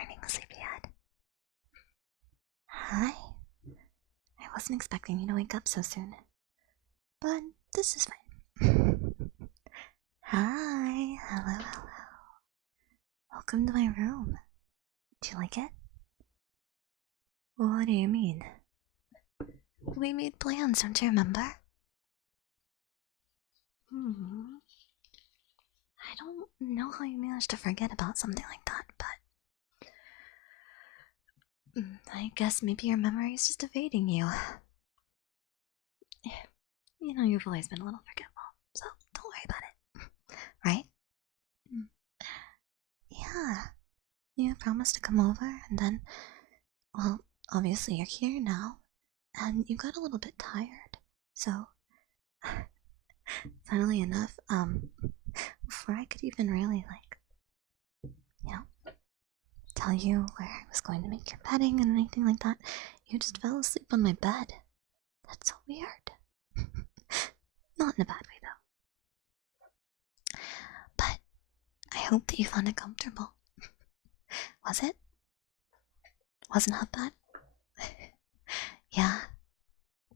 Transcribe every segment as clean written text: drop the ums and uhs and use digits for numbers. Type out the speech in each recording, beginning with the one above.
morning, sleepyhead. Hi. I wasn't expecting you to wake up so soon, but this is fine. Hi. Hello, hello. Welcome to my room. Do you like it? What do you mean? We made plans, don't you remember? I don't know how you managed to forget about something like that, but I guess maybe your memory is just evading you. You know, you've always been a little forgetful, so don't worry about it. Right? Yeah. You promised to come over, and then, well, obviously you're here now, and you got a little bit tired, so funnily enough, before I could even really, tell you where I was going to make your bedding and anything like that, you just fell asleep on my bed. That's so weird. Not in a bad way, though. But I hope that you found it comfortable. Was it? Wasn't that bad? Yeah,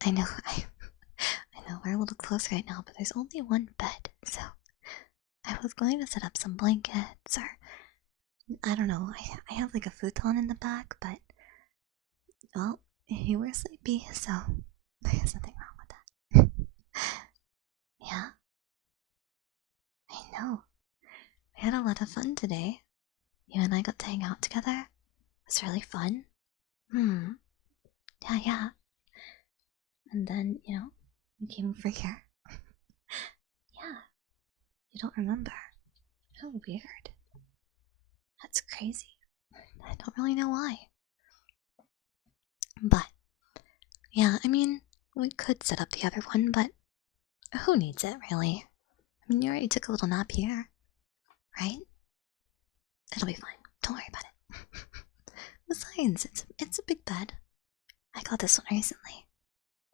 I know, I know we're a little close right now, but there's only one bed, so I was going to set up some blankets, or I don't know, I have like a futon in the back, but, well, you were sleepy, so there's nothing wrong with that. Yeah, I know. We had a lot of fun today. You and I got to hang out together. It was really fun. Yeah, yeah. And then, we came over here. Yeah, you don't remember. How weird. That's crazy. I don't really know why. But, yeah, I mean, we could set up the other one, but who needs it, really? I mean, you already took a little nap here, right? It'll be fine. Don't worry about it. Besides, it's a big bed. I got this one recently.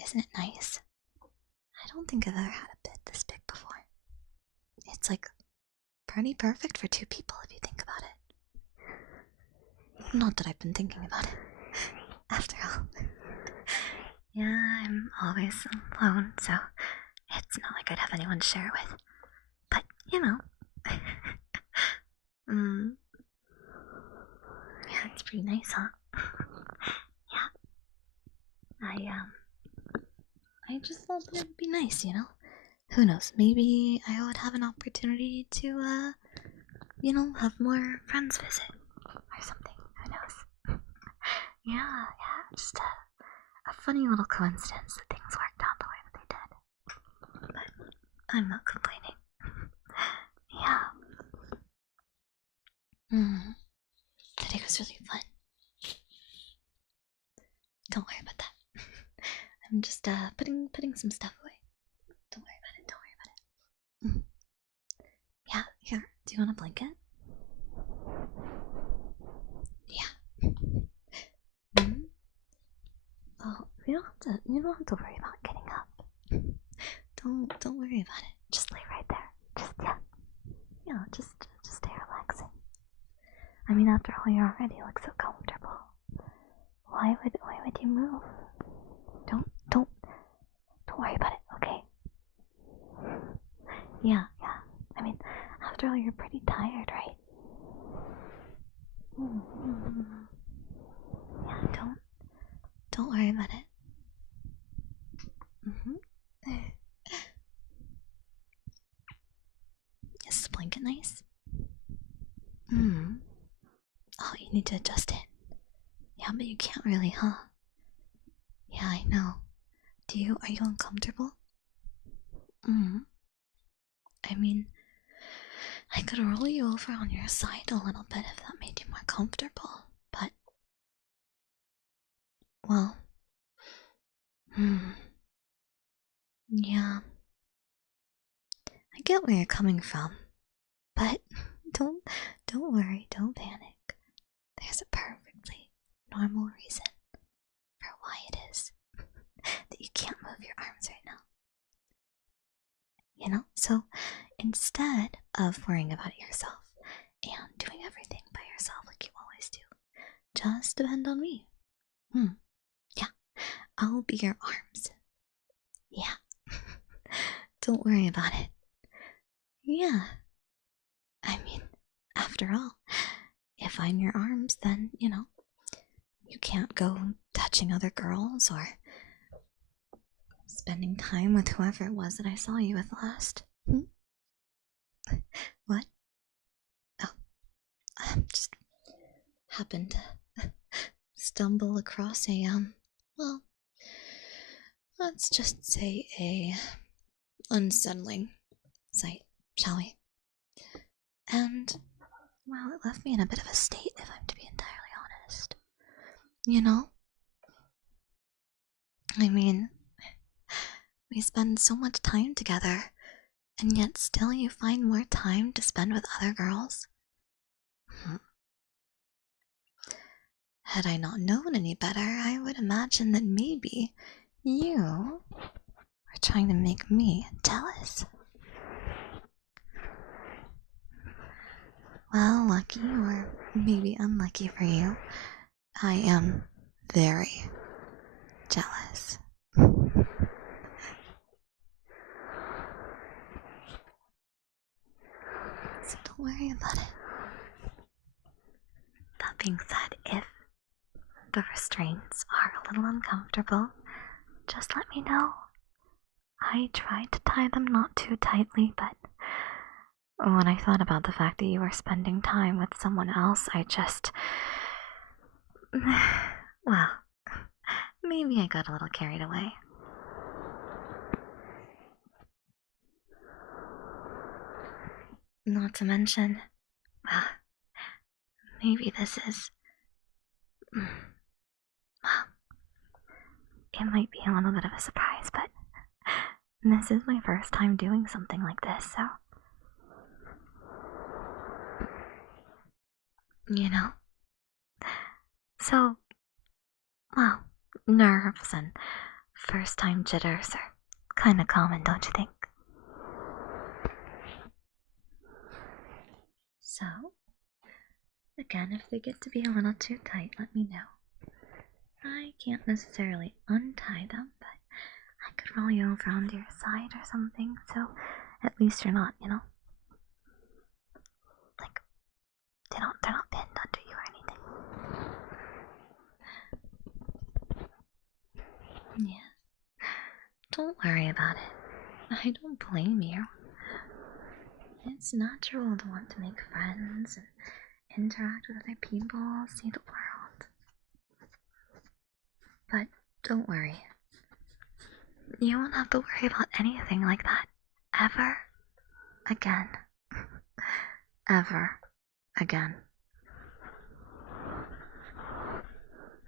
Isn't it nice? I don't think I've ever had a bed this big before. It's like pretty perfect for two people if you think about it. Not that I've been thinking about it. After all. Yeah, I'm always alone, so it's not like I'd have anyone to share with. But, yeah, it's pretty nice, huh? Yeah. I just thought that it would be nice, Who knows, maybe I would have an opportunity to, have more friends visit. Or something, who knows? Yeah, just a funny little coincidence that things worked out the way that they did. But I'm not complaining. Yeah. Today was really fun. Don't worry about that. I'm just putting some stuff away. Don't worry about it. Don't worry about it. Yeah, here. Do you want a blanket? Yeah. Oh, you don't have to worry about getting up. Don't worry about it. Just lay right there. Just stay relaxing. I mean, after all, you already look so comfortable. Why would you move? Don't worry about it, okay? Yeah. I mean, after all, you're pretty tired, right? Yeah, don't worry about it. Is the blanket nice? Oh, you need to adjust it. Yeah, but you can't really, huh? Yeah, I know. Are you uncomfortable? I mean, I could roll you over on your side a little bit if that made you more comfortable, but, well, yeah. I get where you're coming from, but don't worry, don't panic. There's a perfectly normal reason for why it is that you can't move your arms right now. So instead of worrying about it yourself and doing everything by yourself like you always do, just depend on me. Hmm. Yeah, I'll be your arms. Yeah. Don't worry about it. Yeah. I mean, after all, if I'm your arms, then, you can't go touching other girls or spending time with whoever it was that I saw you with last. Hmm? What? Oh, I just happened to stumble across a, well, let's just say a unsettling sight, shall we? And, well, it left me in a bit of a state, if I'm to be entirely honest. You know? I mean, we spend so much time together, and yet still you find more time to spend with other girls? Had I not known any better, I would imagine that maybe you were trying to make me jealous. Well, lucky or maybe unlucky for you, I am very jealous. So don't worry about it. That being said, if the restraints are a little uncomfortable, just let me know. I tried to tie them not too tightly, but when I thought about the fact that you were spending time with someone else, I just... Well, maybe I got a little carried away. Not to mention, well, maybe this is... Well, it might be a little bit of a surprise, but this is my first time doing something like this, so... So, well, nerves and first-time jitters are kinda common, don't you think? So, again, if they get to be a little too tight, let me know. I can't necessarily untie them, but I could roll you over onto your side or something, so at least you're not, like, they're not pinned under you or anything. Yeah. Don't worry about it. I don't blame you. It's natural to want to make friends and interact with other people, see the world. But don't worry. You won't have to worry about anything like that ever again. Ever again.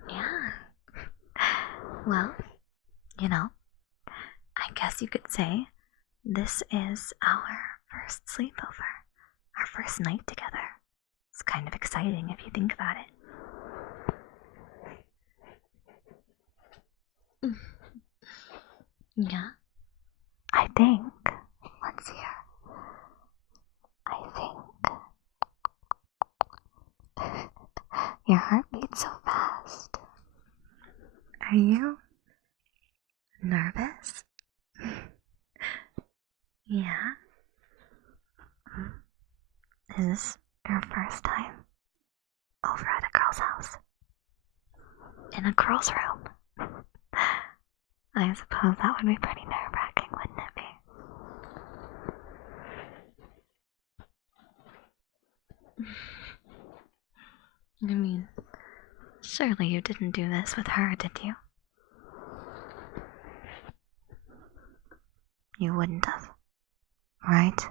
Yeah. Well, I guess you could say this is our first sleepover, our first night together. It's kind of exciting if you think about it. Yeah, I think, let's see here. I think your heart beats so fast. Are you nervous? Yeah? Is this your first time over at a girl's house? In a girl's room? I suppose that would be pretty nerve-wracking, wouldn't it be? I mean, surely you didn't do this with her, did you? You wouldn't have, right?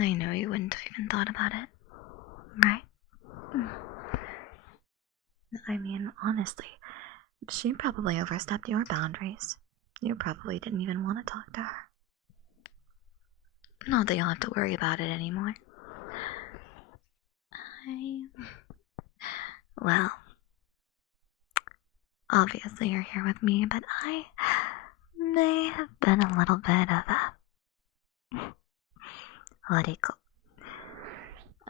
I know you wouldn't have even thought about it, right? I mean, honestly, she probably overstepped your boundaries. You probably didn't even want to talk to her. Not that you'll have to worry about it anymore. Well, obviously you're here with me, but I may have been a little bit of a... what do you call...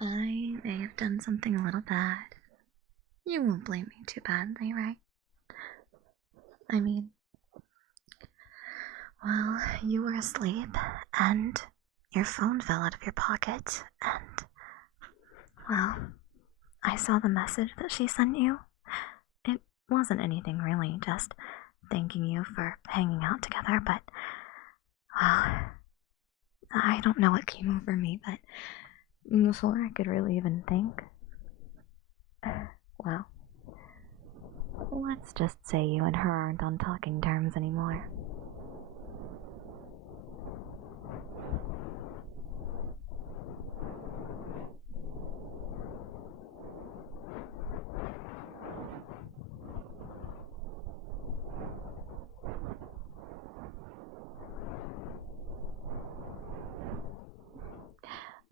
I may have done something a little bad. You won't blame me too badly, right? I mean... well, you were asleep, and your phone fell out of your pocket, and... well, I saw the message that she sent you. It wasn't anything really, just thanking you for hanging out together, but... well, I don't know what came over me, but before I could really even think... well, let's just say you and her aren't on talking terms anymore.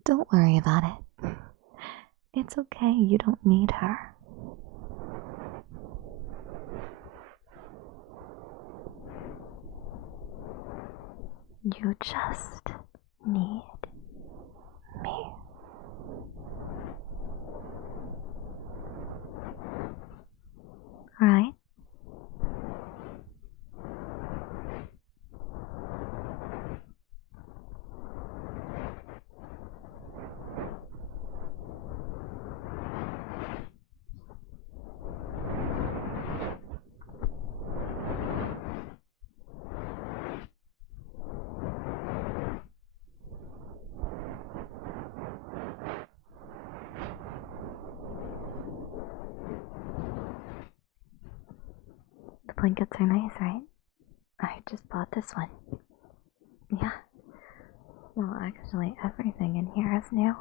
Don't worry about it. It's okay, you don't need her. You just need me. Right? The blankets are nice, right? I just bought this one. Yeah. Well, actually, everything in here is new.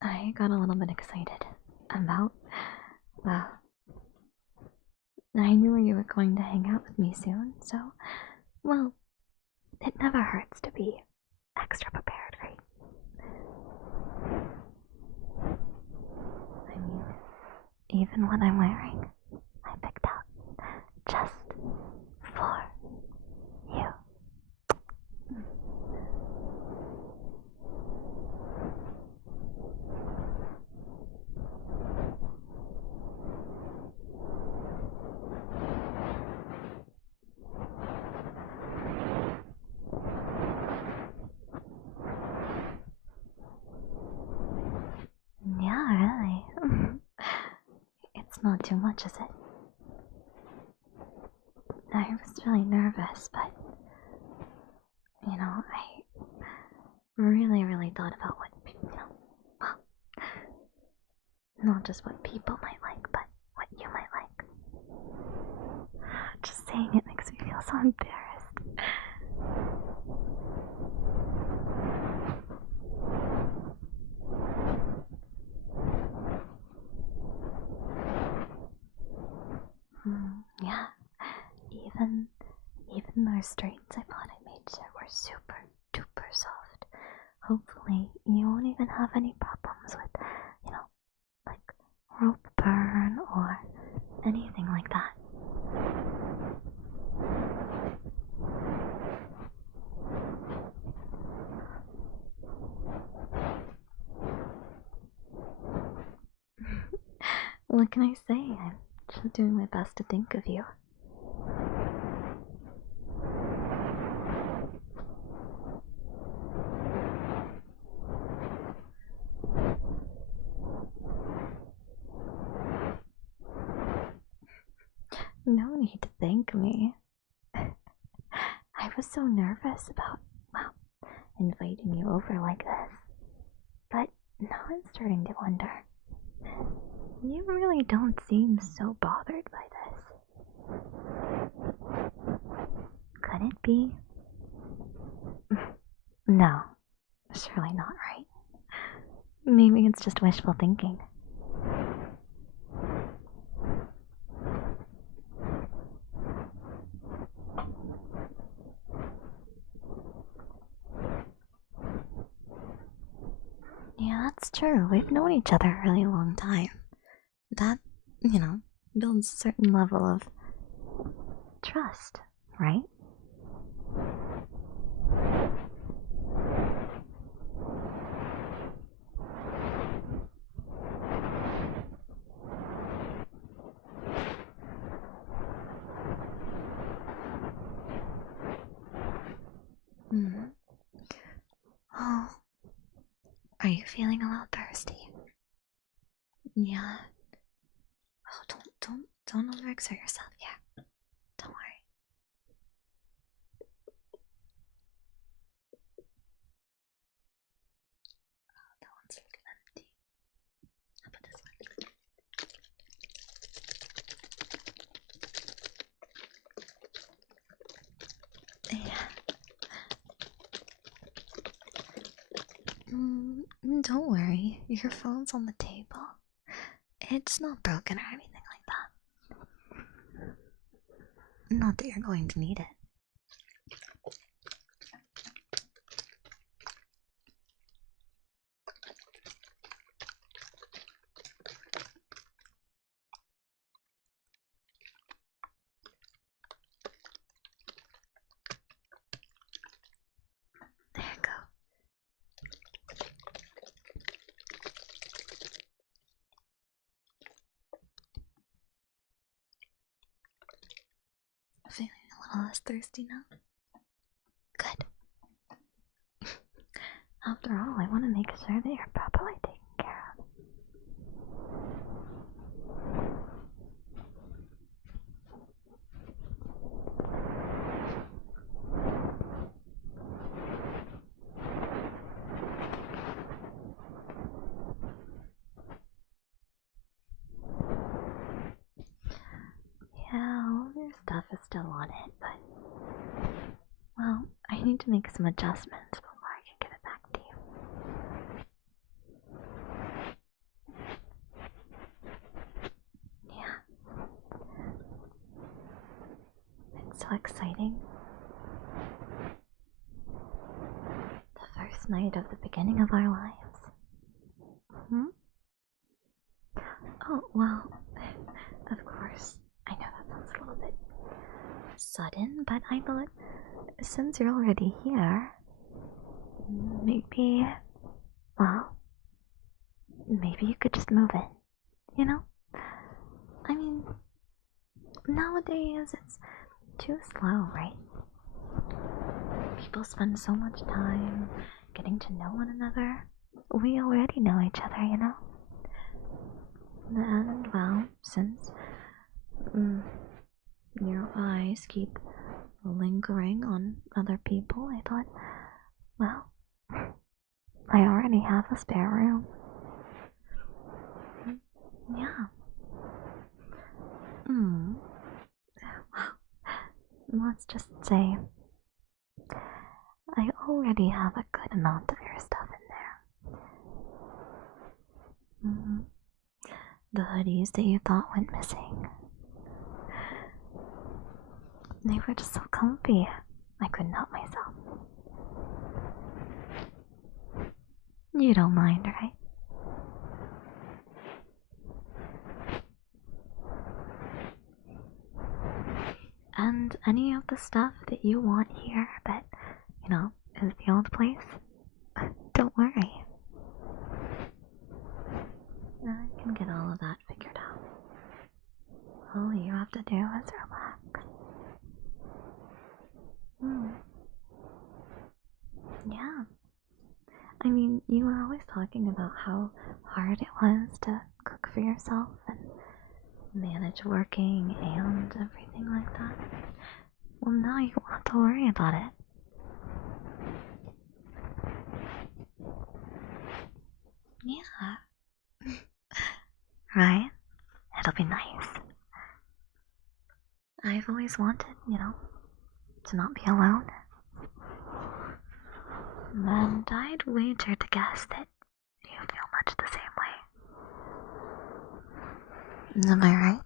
I got a little bit excited about... well... I knew you were going to hang out with me soon, so... well, it never hurts to be extra prepared, right? I mean, even what I'm wearing, I picked out just for you. Yeah, really. It's not too much, is it? I was really nervous, but... you know, I really thought about what people... well, not just what people might like, but what you might like. Just saying it makes me feel so embarrassed. Yeah, even the restraints I bought at Mage were super duper soft. Hopefully, you won't even have any problems with, you know, like rope burn or anything like that. What can I say? I'm just doing my best to think of you. No need to thank me. I was so nervous about, well, inviting you over like this. But now I'm starting to wonder. You really don't seem so bothered by this. Could it be? No, surely not, right? Maybe it's just wishful thinking. Yeah, that's true. We've known each other a really long time. That builds a certain level of trust, right? Hmm. Oh, are you feeling a little thirsty? Yeah. Oh, don't overexert yourself. Yeah, don't worry. Oh, that one's a little empty. How about this one? Yeah. Don't worry. Your phone's on the table. It's not broken or anything like that. Not that you're going to need it. There you go. Feeling a little less thirsty now? Good. After all, I want to make sure that you're properly taken care of. Yeah, all of your stuff is still on it, but... Well, I need to make some adjustments before I can give it back to you. Yeah. It's so exciting. The first night of the beginning of our lives. Hmm? Oh, well, of course, I know that sounds a little bit sudden, but I thought since you're already here, maybe, well, maybe you could just move in, you know? I mean, nowadays it's too slow, right? People spend so much time getting to know one another. We already know each other, you know? And, well, since your eyes keep lingering on other people, I thought, well, I already have a spare room. Yeah. Let's just say I already have a good amount of your stuff in there. The hoodies that you thought went missing. They were just so comfy. I couldn't help myself. You don't mind, right? And any of the stuff that you want here that, is the old place, don't worry. I can get all of that figured out. All you have to do is relax. Yeah. I mean, you were always talking about how hard it was to cook for yourself and manage working and everything like that. Well, now you won't have to worry about it. Yeah. Right? It'll be nice. I've always wanted, to not be alone. And I'd wager to guess that you feel much the same way. Am I right?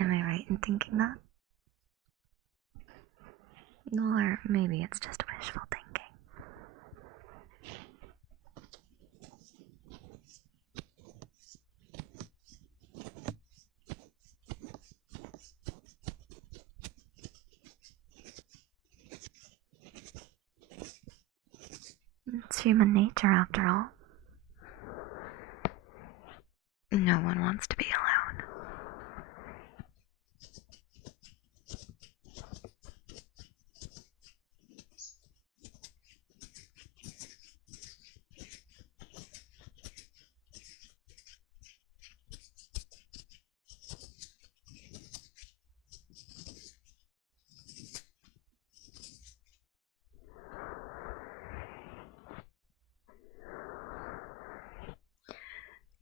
Am I right in thinking that? Or maybe it's just wishful thinking. It's human nature, after all. No one wants to be alone.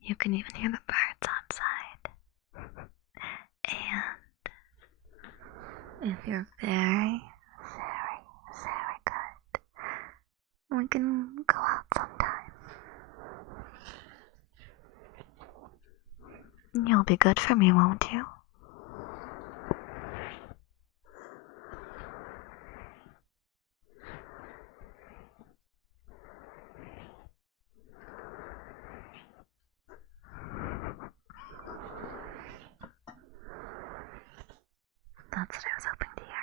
You can even hear the birds outside. And if you're very, very, very good, we can go out sometime. You'll be good for me, won't you? That's what I was hoping to hear.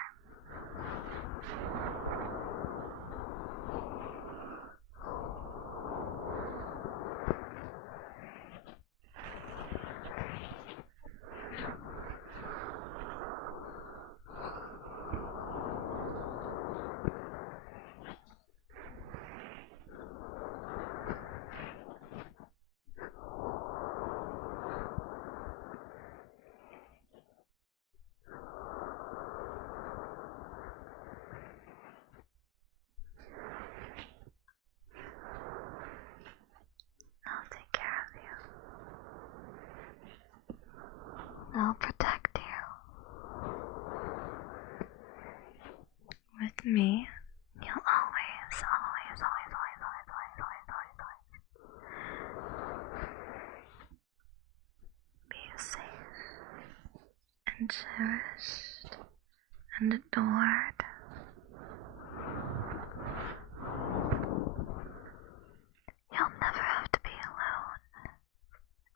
I'll take care of you. I'll protect you. With me, you'll always, always, always, always, always, always, always, always, always be safe and cherished and adored. You'll never have to be alone.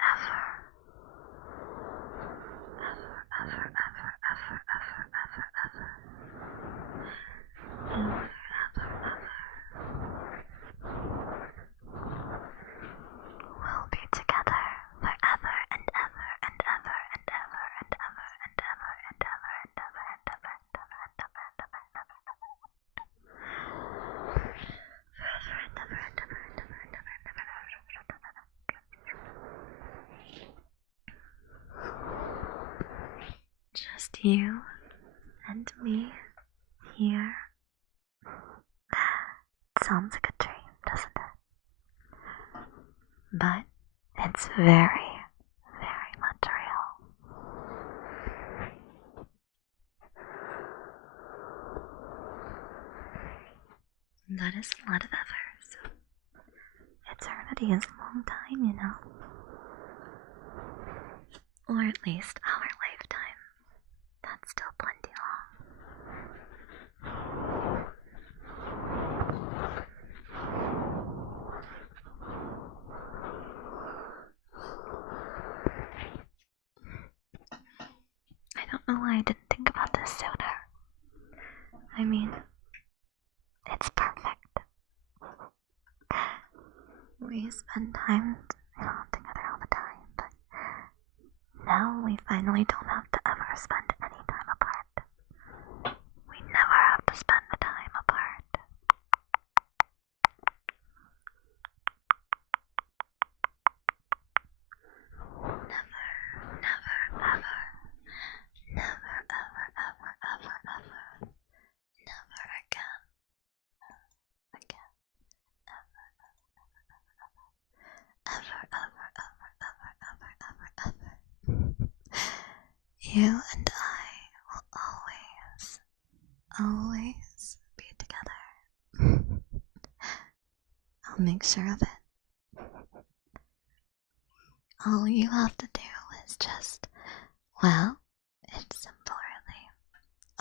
Ever. Ever, ever, ever, ever, ever, ever, ever. Ever, ever, ever. We'll be together forever and ever and ever and ever and ever and ever and ever and ever and ever and ever and ever and ever and ever and ever. Forever and ever and ever and ever and ever and ever and ever. Just you and me here. Sounds like a dream, doesn't it? But it's very, very much real. That is a lot of evers. Eternity is a long time, you know. Or at least our lifetime. That's still plenty long. I don't know why I didn't think about this sooner. I mean, it's perfect. We spend time together all the time, but now we finally don't have to ever spend any time apart. We never have to spend the time apart. Never, never, ever. Never, ever, ever, ever, ever. Never again. Again. Ever, ever, ever, ever, ever, ever, ever, ever. You and I will always, always be together. I'll make sure of it. All you have to do is just, well, it's simple really.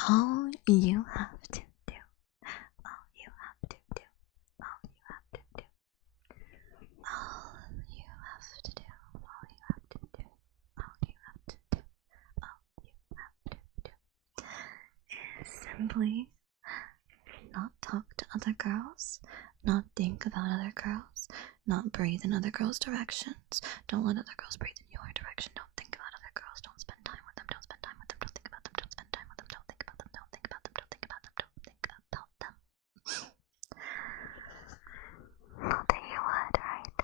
All you have to do. All you have to do. All you have to do. All you have to do. All you have to do. All you have to do. All you have to do is simply not talk to other girls Not think about other girls. Not breathe in other girls' directions. Don't let other girls breathe in your direction. Don't think about other girls. Don't spend time with them. Don't spend time with them. Don't think about them. Don't spend time with them. Don't think about them. Don't think about them. Don't think about them. Don't think about them. Not that you would, right?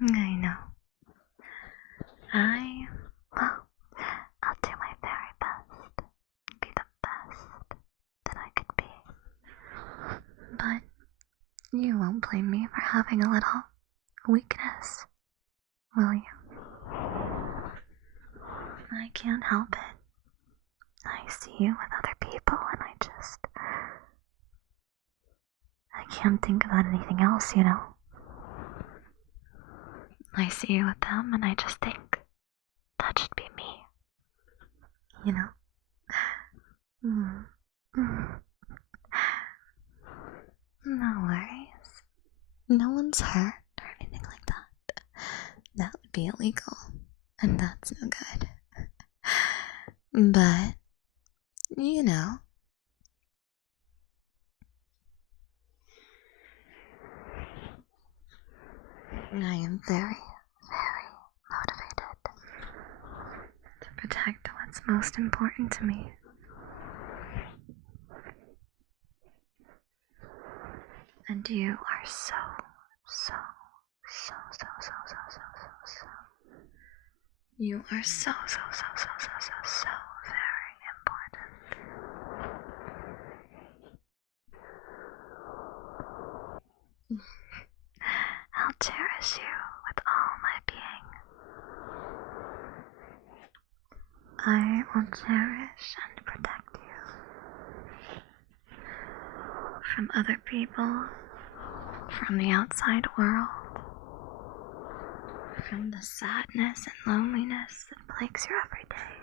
I know. Well, I'll do my very best. Be the best that I could be. But you won't blame me for having a little weakness, will you? I can't help it. I see you with other people and I can't think about anything else, you know? I see you with them and I just think, that should be me. You know? No worries. No one's hurt or anything like that. That would be illegal. And that's no good. But, you know. I am very, very motivated to protect what's most important to me. And you are so you are so very important. I'll cherish you with all my being. I will cherish and protect you from other people, from the outside world, from the sadness and loneliness that plagues you every day.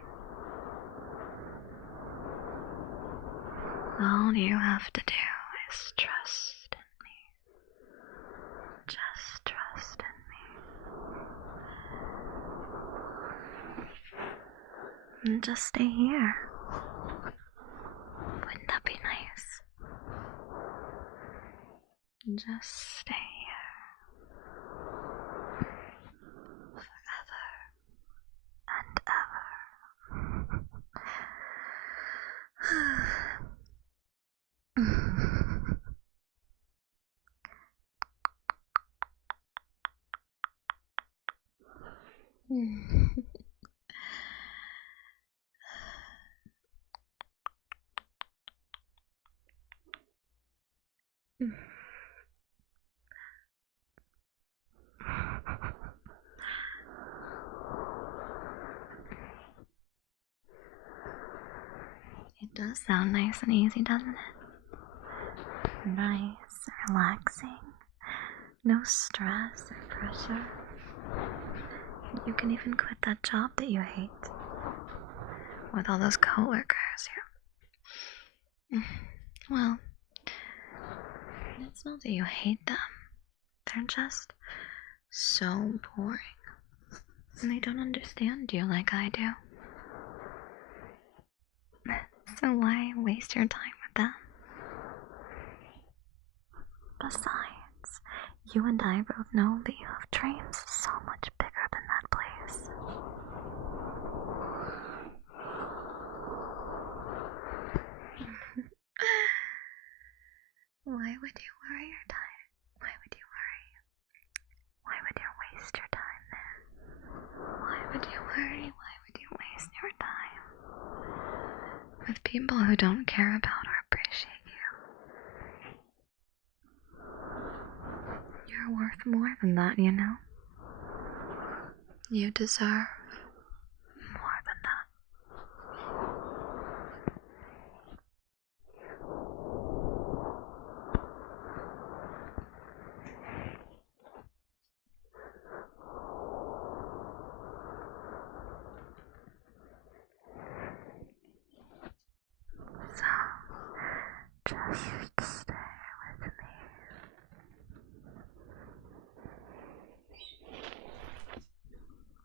All you have to do is trust in me. Just trust in me. And just stay here. Wouldn't that be nice? Just stay here. Forever and ever. It does sound nice and easy, doesn't it? Nice, relaxing, no stress or pressure. You can even quit that job that you hate with all those coworkers here. Well, it's not that you hate them. They're just so boring. And they don't understand you like I do. So why waste your time with them? Besides, you and I both know that you have dreams so much bigger than that place. Why would you worry your time? Why would you worry? Why would you waste your time there? Why would you worry? Why would you waste your time with people who don't care about or appreciate you? You're worth more than that, you know? You deserve more than that. So, just stay with me.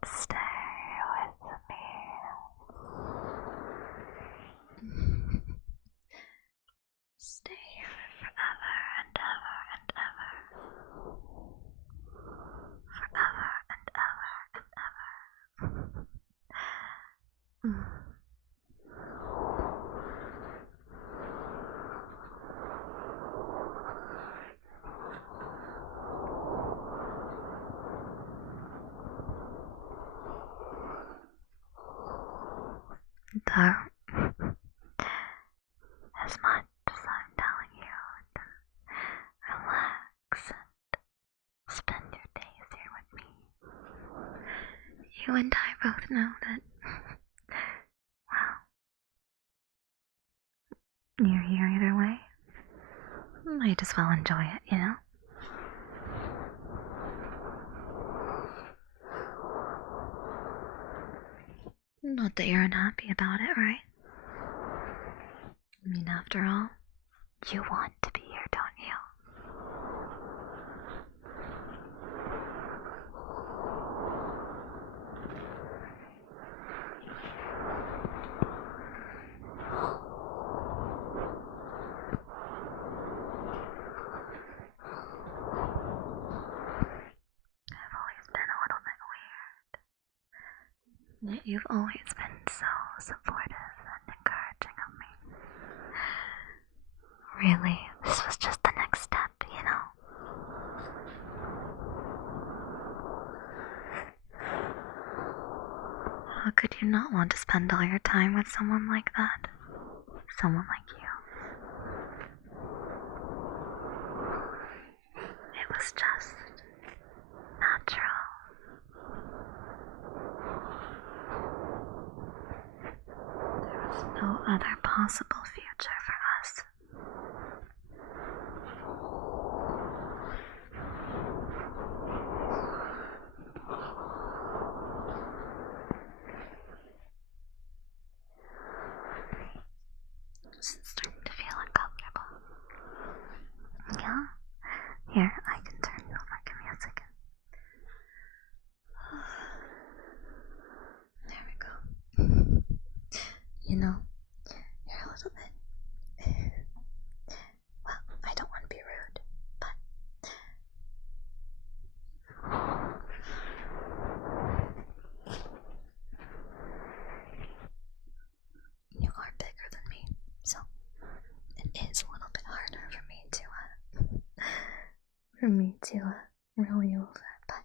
Stay with me. as much as I'm telling you to relax and spend your days here with me, you and I both know that, well, you're here either way. Might as well enjoy it, you know? Not that you're unhappy about it, right? I mean, after all, you want to be here, don't you? I've always been a little bit weird. Yet you've always been so supportive and encouraging of me. Really, this was just the next step, you know? How could you not want to spend all your time with someone like that? Someone like you. It was just natural. There was no other possible future for us. It's starting to feel uncomfortable. Yeah? Here, I can turn you over. Give me a second. There we go. You know, you're a little bit... Well, I don't want to be rude, but... You are bigger than me, so it is a little bit harder for me to, roll you over, but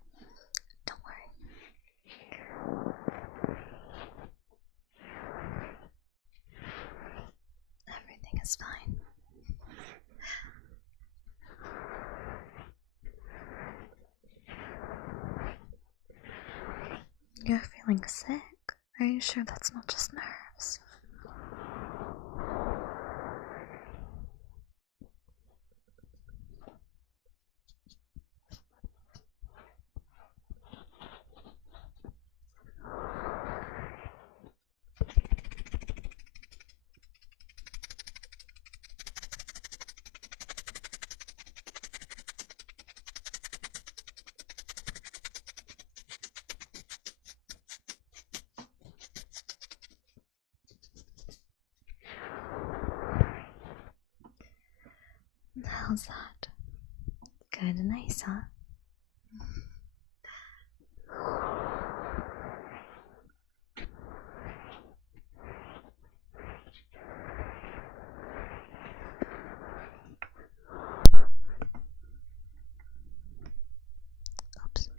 don't worry. Everything is fine. You're feeling sick. Are you sure that's not just nerves? How's that? Good and nice, huh? Oops.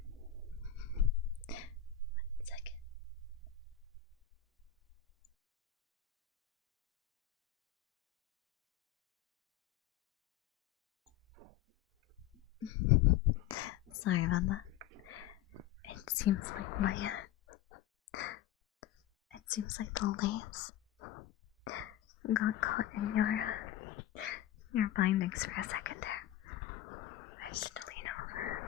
1 second. Sorry about that. It seems like the lace got caught in your bindings for a second there. I just had to lean over.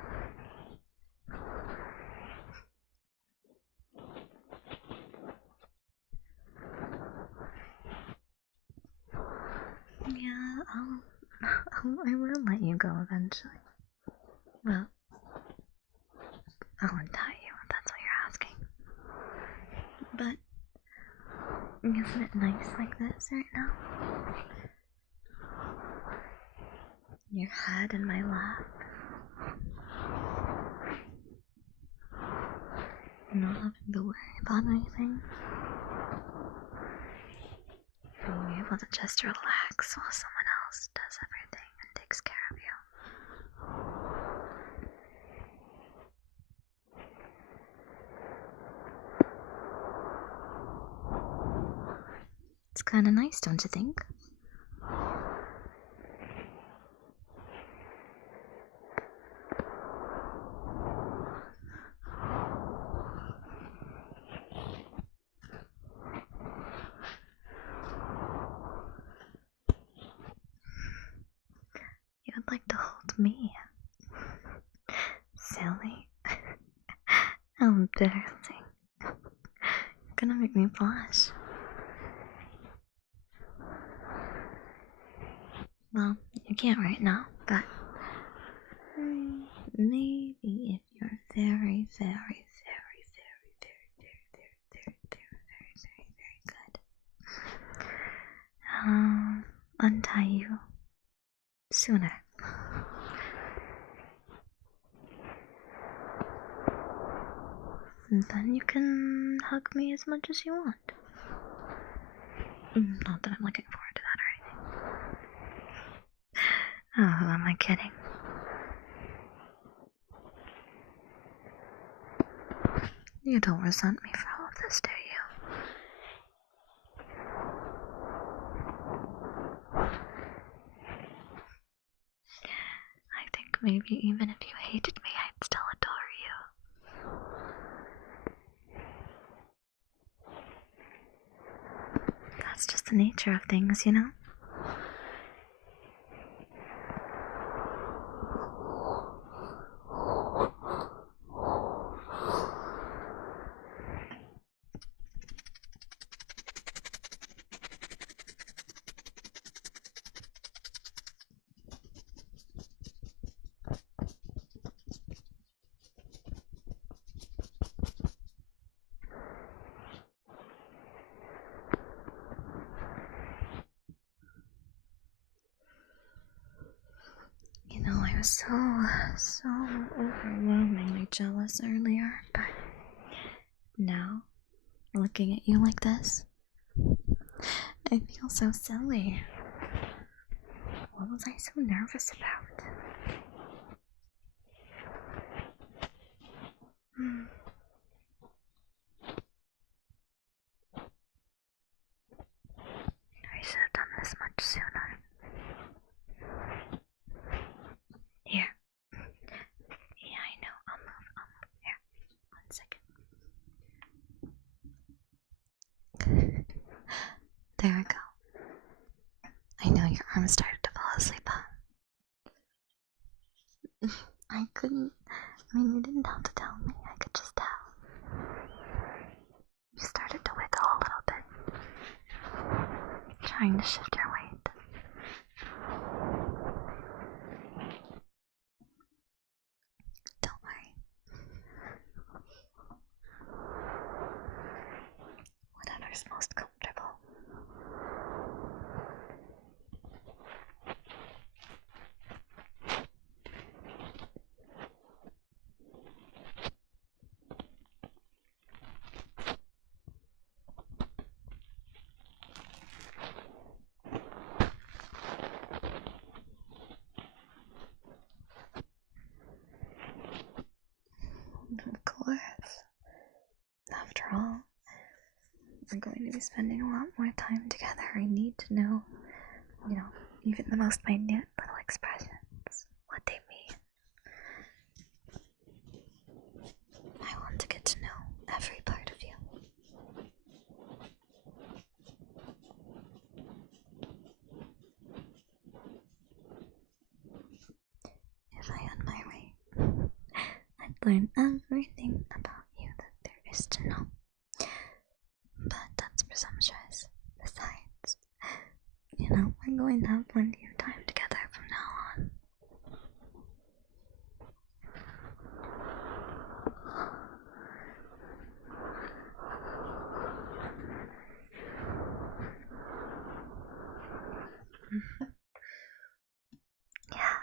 Yeah, I will let you go eventually. Well, I'll untie you if that's what you're asking. But isn't it nice like this right now? Your head in my lap. Not having to worry about anything. Being able to just relax while someone else does everything and takes care of you. It's kinda nice, don't you think? You'd like to hold me? Silly. How embarrassing. You're gonna make me blush. Well, you can't right now, but maybe if you're very, very, very, very, very, very, very, very, very, very, very, very good, untie you sooner. And then you can hug me as much as you want. Not that I'm looking forward to that or anything. Oh, who am I kidding? You don't resent me for all of this, do you? I think maybe even if you hated me, I'd still adore you. That's just the nature of things, you know? You know, I was so overwhelmingly jealous earlier, but now, looking at you like this, I feel so silly. What was I so nervous about? I should have done this much sooner. Here. Yeah, I know. I'll move. Here. 1 second. There we go. I know your arm started to fall asleep, huh? I couldn't. You didn't have to tell me. I could just tell. You started to wiggle a little bit, trying to shift your weight. Don't worry. Whatever's most comfortable. Of course. After all, we're going to be spending a lot more time together. I need to know, even the most minute little expressions, what they mean. I want to get to know every part of you. If I had my way, I'd learn everything about you that there is to know. But that's presumptuous. Besides, we're going to have plenty of time together from now on. Yeah.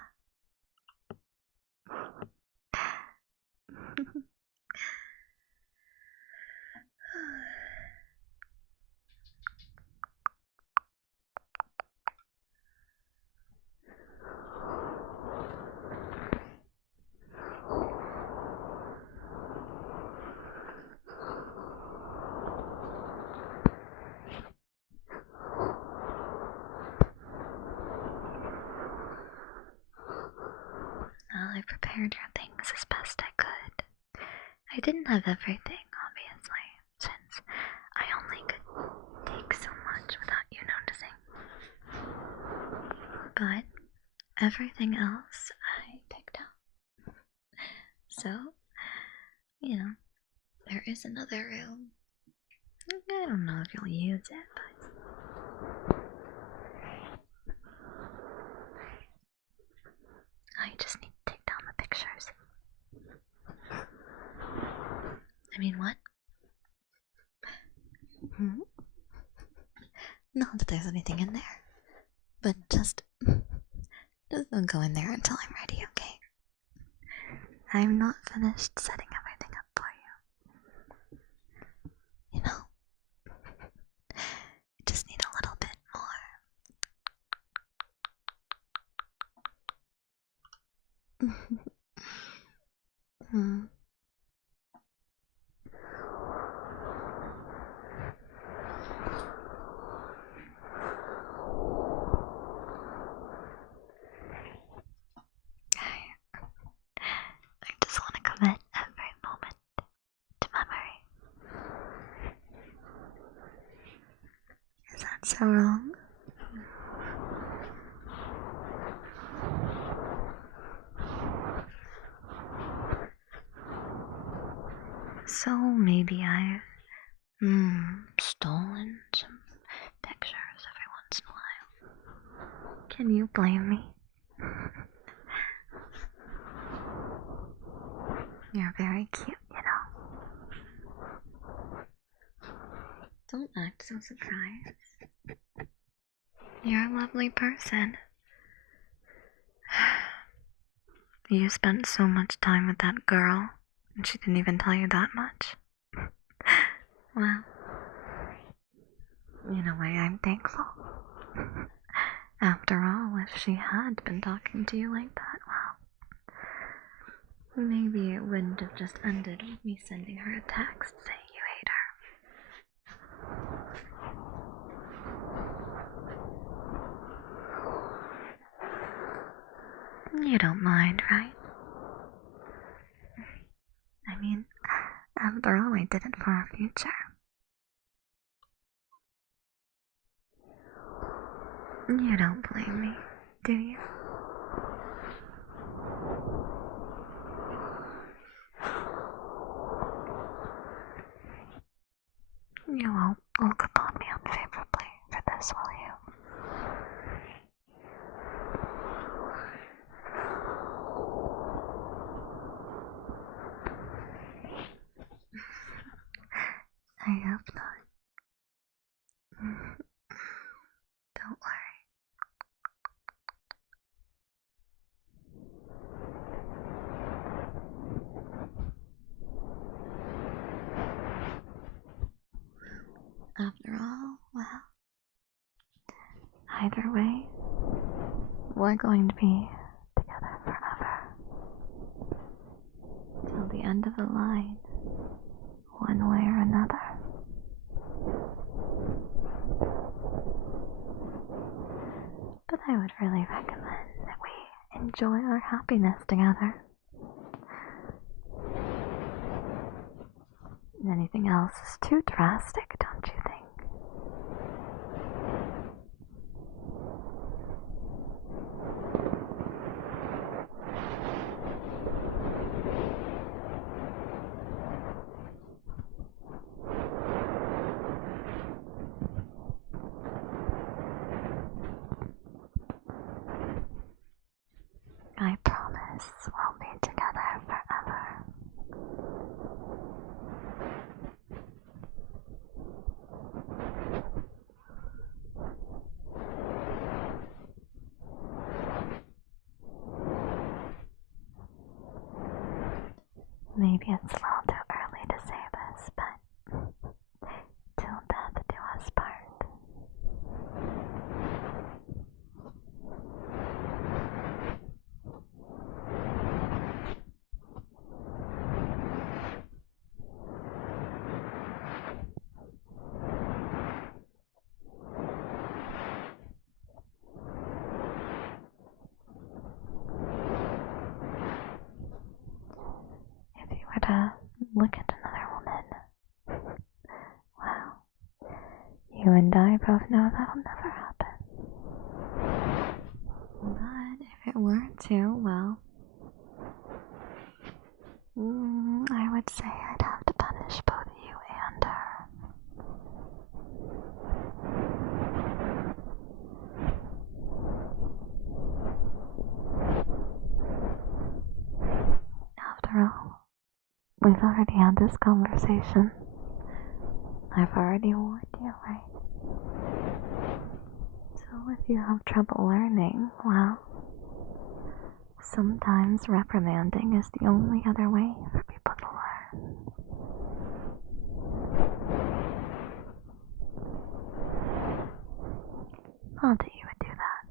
prepared your things as best I could. I didn't have everything, obviously, since I only could take so much without you noticing. But everything else I picked up. So, you know, there is another room. I don't know if you'll use it, but I just need to take down the pictures. I mean, what? Not that there's anything in there, but just don't go in there until I'm ready, okay? I'm not finished setting everything up for you. You know, I just need a little bit more. I just want to commit every moment to memory. Is that so wrong? So maybe I've stolen some pictures every once in a while. Can you blame me? You're very cute, you know. Don't act so surprised. You're a lovely person. You spent so much time with that girl, and she didn't even tell you that much. Well, in a way, I'm thankful. After all, if she had been talking to you like that, well, maybe it wouldn't have just ended with me sending her a text saying you hate her. You don't mind, right? I mean, after all, I did it for our future. You don't blame me, do you? You won't look upon me unfavorably for this, will you? I hope not. Don't worry. After all, well, either way, we're going to be together forever. Till the end of the line, one way or another. But I would really recommend that we enjoy our happiness together. Anything else is too drastic, don't you think? I promise we'll be together forever. Maybe it's a little too early to say this, but till death do us part. know that'll never happen. But if it were to, well, I would say I'd have to punish both you and her. After all, we've already had this conversation. I've already warned you, right? So if you have trouble learning, well, sometimes reprimanding is the only other way for people to learn. Not that you would do that.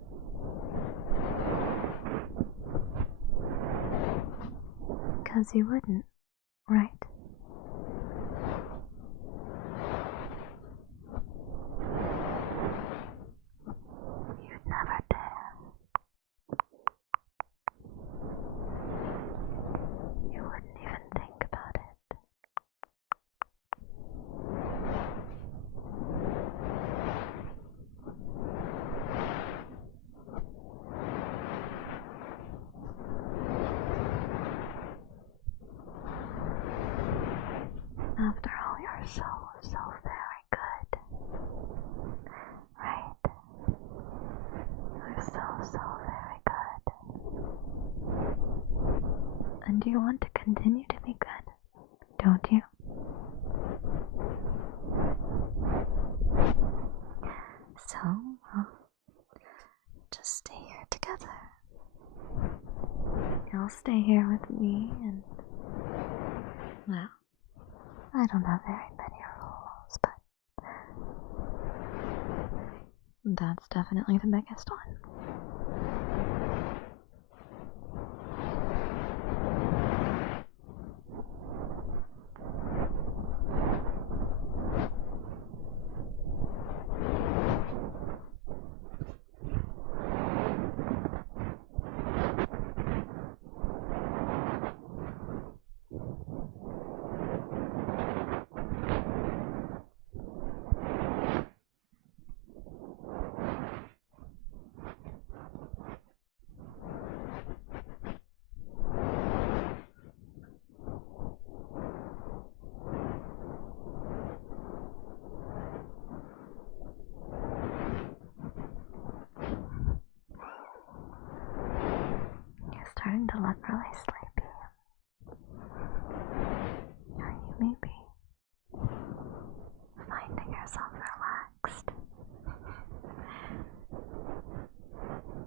'Cause you wouldn't, right? You'd never dare. You wouldn't even think about it. After all, you're so very good. Right? You're so very good. And you want to continue to be good, don't you? So, well, just stay here together. You'll stay here with me and, well, I don't have very many rules, but that's definitely the biggest one. Starting to look really sleepy. Are you maybe finding yourself relaxed?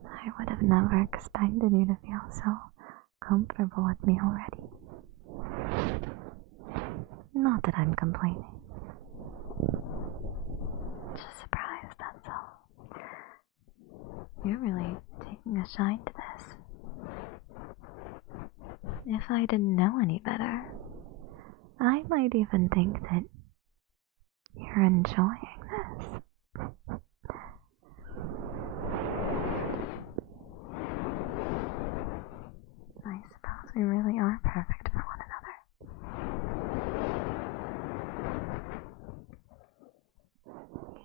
I would have never expected you to feel so comfortable with me already. Not that I'm complaining. Just surprised, that's all. You're really taking a shine to this. If I didn't know any better, I might even think that you're enjoying this. I suppose we really are perfect for one another.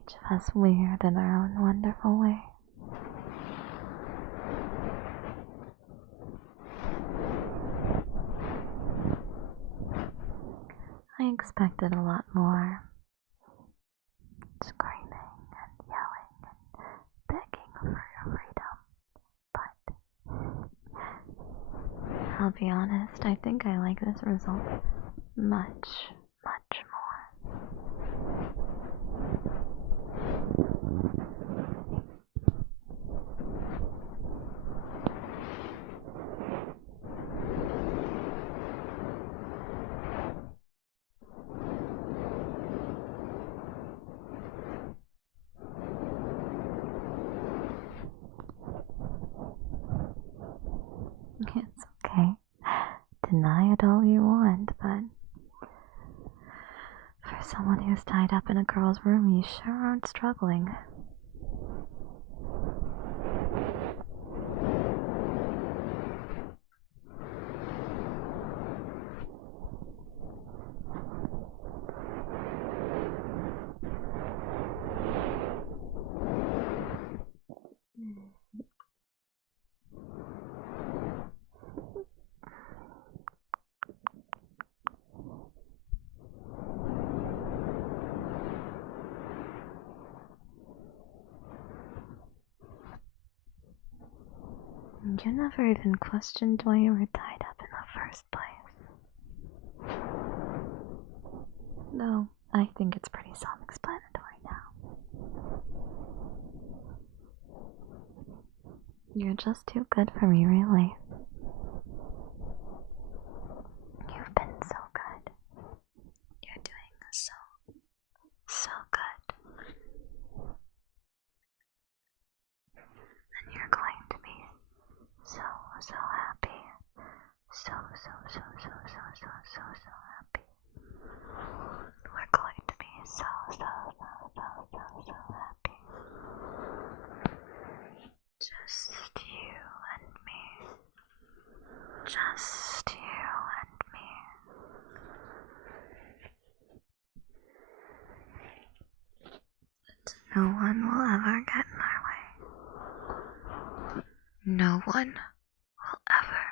Each of us weird in our own wonderful way. I expected a lot more screaming and yelling and begging for your freedom, but I'll be honest, I think I like this result much more. It's okay. Deny it all you want, but for someone who's tied up in a girl's room, you sure aren't struggling. You never even questioned why you were tied up in the first place. No, I think it's pretty self-explanatory now. You're just too good for me, really. You've been so good. You're doing so good. And you're going to be so happy. So happy. We're going to be so happy. Just you and me. Just you and me. No one will ever get in our way. No one will ever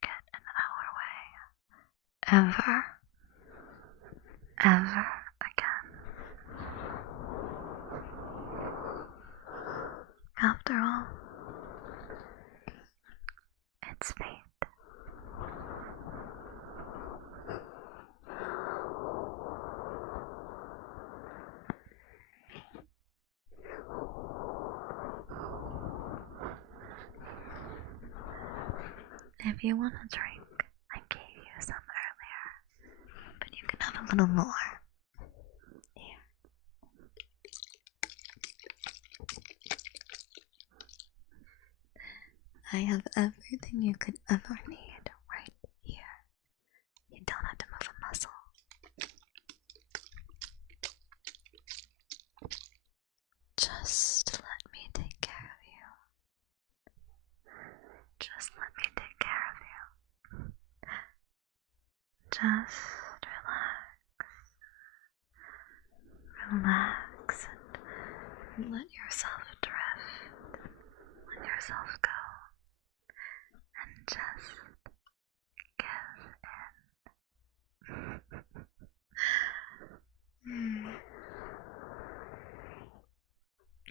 get in our way. Ever again. After all, it's fate. If you want a drink, I gave you some earlier, but you can have a little more. Here. I have everything you could ever need right here. You don't have to move a muscle. Just let me take care of you. Just let me take care of you. Just relax and let yourself drift. Let yourself go. And just give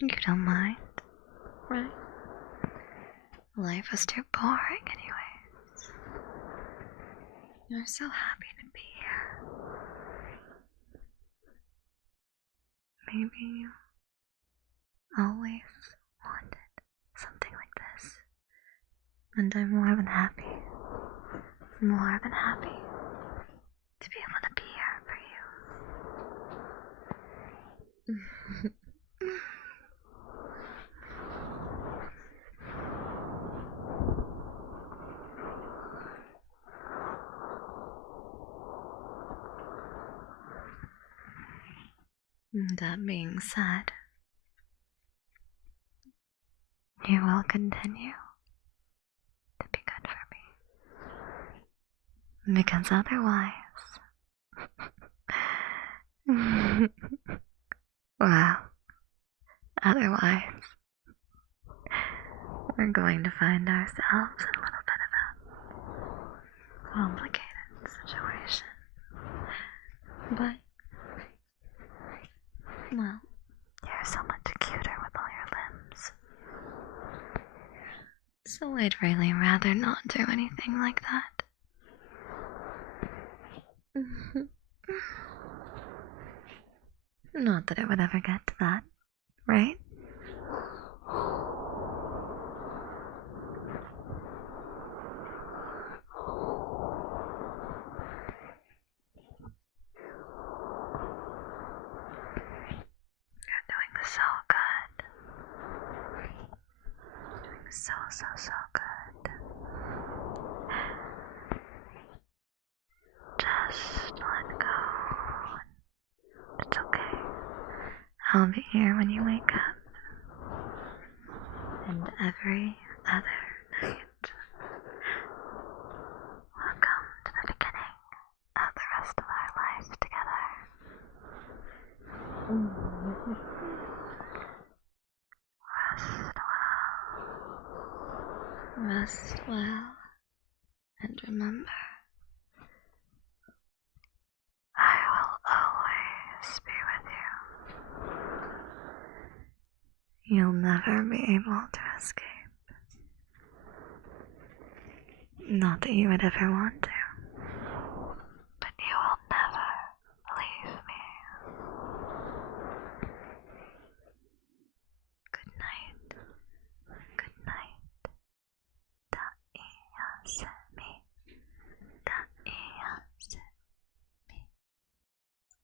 in. You don't mind, right? Life is too boring anyways. You're so happy to be here. Maybe you always wanted something like this. And I'm more than happy to be able to be here for you. That being said, you will continue to be good for me. Because otherwise, well, otherwise, we're going to find ourselves in a little bit of a complicated situation. But, well, you're so much cuter with all your limbs. So I'd really rather not do anything like that. Not that it would ever get to that, right? You're doing so good. You're doing so good. Just let go. It's okay. I'll be here when you wake up. And every other night. Welcome to the beginning of the rest of our life together. Rest well. And remember, I will always be with you. You'll never be able to escape. Not that you would ever want to.